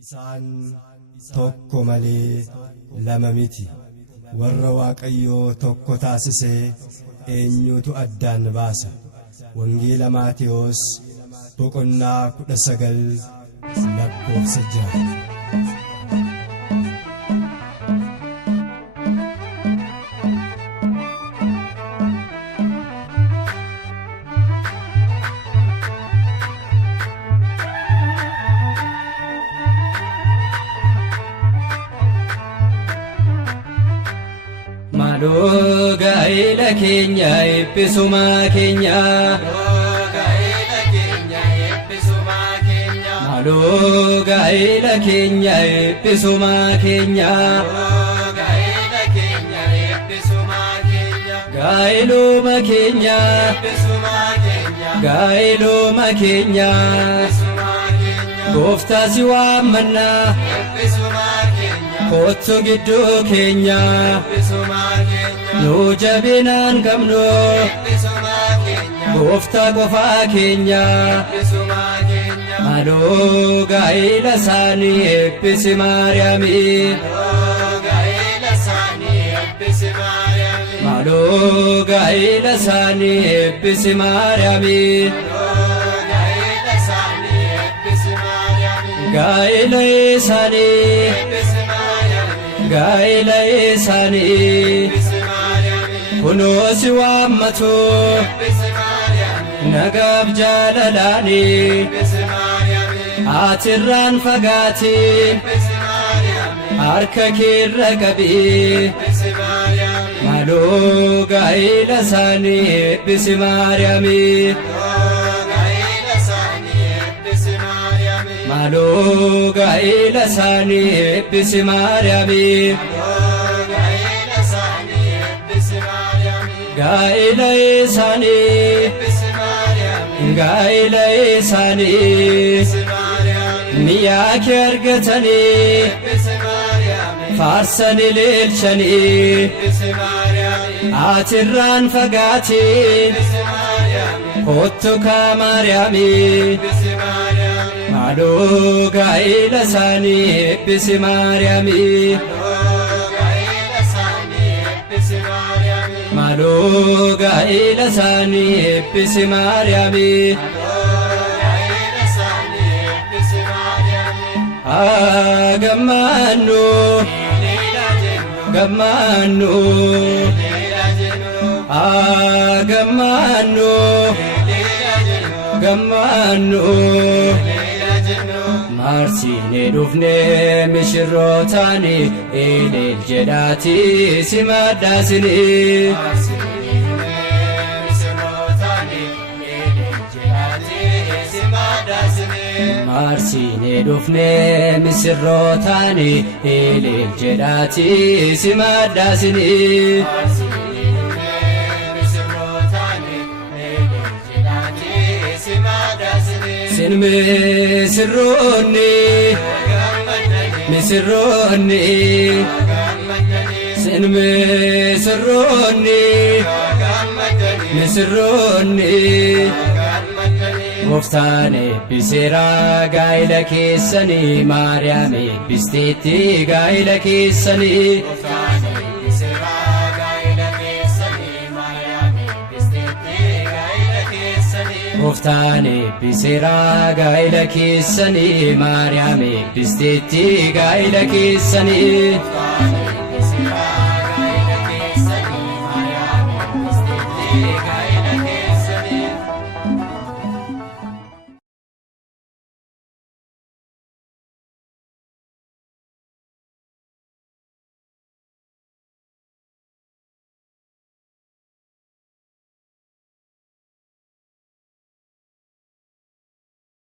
Isaan tokko malee lama miti. Warra Waaqayyoo tokko taasisee eenyutu addaan baasa? Wangeela Maatewos boqonnaa 19 lakkoofsa 6. Maaloo gaa'ela keenya eebbisuma keenya. Maaloo gaa'ela keenya eebbisuma keenya. Gaa'eluma keenya. Gaa'eluma keenya. Gooftaa si waammannaa. Kottu gidduu keenya. Nu jabinaan qabnu. Gooftaa qofaa keenya. Maaloo gaa'ela isaanii eebbisi Maariyaami. Maaloo gaa'ela isaanii eebbisi Maariyaami. Gaa'ela isaanii. Gaa'ela isaanii. Kunoo si waammatu. Nagaaf jaalalaani. Atirraan fagaatiin. Harka keerra qabii. Maaloo gaa'ela isaanii eebbisi Maariyaami. Maaloo gaa'ela isaanii eebbisi Maariyaami. Gaa'ela isaanii. Gaa'ela isaanii. Miyaa kee argatanii. Faarsanii leelchanii. Atirraan fagaatiin. Kottu kaa Maariyaami. Maaloo gaa'ela isaanii eebbisi Maariyaami. Maaloo gaa'ela isaanii eebbisi Maariyaami. Gammaannu gammaannu gammaannu gammaannu. Maarsinee dhufnee mishirrootaani eeleel jedhaati si maddaasini. Maarsinee dhufnee mishirrootaani eeleel jedhaati si maddaasini. Sin misirroonni. Misirroonni. Sin misirroonni. Misirroonni. Gooftaan eebbiseera gaa'ela keessanii. Maariyaam eebbisteetti gaa'ela keessanii. Gooftaan eebbiseera gaa'ela keessanii. Maariyaam eebbisteetti gaa'ela keessanii.